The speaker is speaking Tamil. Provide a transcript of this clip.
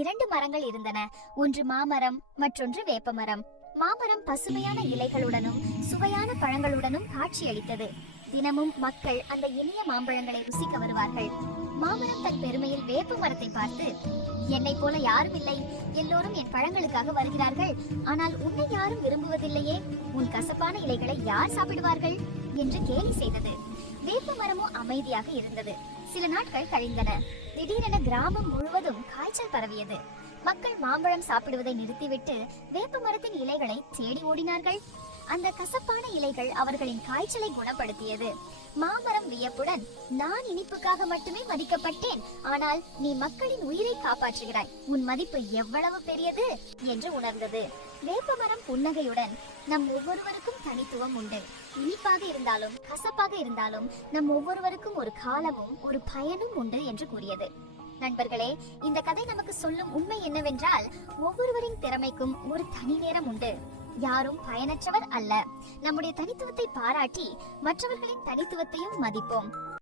இரண்டு மரங்கள் இருந்தன. ஒன்று மாமரம், மற்றொன்று வேப்பமரம். மாமரம் பசுமையான இலைகளுடனும் சுவையான பழங்களுடனும் காட்சியளித்தது. தினமும் மக்கள் அந்த இனிய மாம்பழங்களை ருசிக்க வருவார்கள். மாமரம் தன் பெருமையில் வேப்ப மரத்தை பார்த்து, என்னை போல யாரும் இல்லை, எல்லோரும் என் பழங்களுக்காக வருகிறார்கள். ஆனால் உன்னை யாரும் விரும்புவதில்லையே, உன் கசப்பான இலைகளை யார் சாப்பிடுவார்கள் என்று கேலி செய்தது. வேப்ப மரமும் அமைதியாக இருந்தது. சில நாட்கள் கழிந்தன. திடீரென கிராமம் முழுவதும் காய்ச்சல் பரவியது. மக்கள் மாம்பழம் சாப்பிடுவதை நிறுத்திவிட்டு வேப்ப மரத்தின் இலைகளை தேடி ஓடினார்கள். அந்த கசப்பான இலைகள் அவர்களின் காய்ச்சலை குணப்படுத்தியது. மாமரம் வியப்புடன், நான் இனிப்புக்காக மட்டுமே மதிக்கப்பட்டேன், ஆனால் நீ மக்களின் உயிரை காப்பாற்றுகிறாய், உன் மதிப்பு எவ்வளவு பெரியது என்று உணர்ந்தது. வேப்பமரம் புன்னகையுடன், நம் ஒவ்வொருவருக்கும் தனித்துவம் உண்டு. இனிப்பாக இருந்தாலும் கசப்பாக இருந்தாலும் நம் ஒவ்வொருவருக்கும் ஒரு காலமும் ஒரு பயனும் உண்டு என்று கூறியது. நண்பர்களே, இந்த கதை நமக்கு சொல்லும் உண்மை என்னவென்றால், ஒவ்வொருவரின் திறமைக்கும் ஒரு தனி நேரம் உண்டு. யாரும் பயனற்றவர் அல்ல. நம்முடைய தனித்துவத்தை பாராட்டி மற்றவர்களின் தனித்துவத்தையும் மதிப்போம்.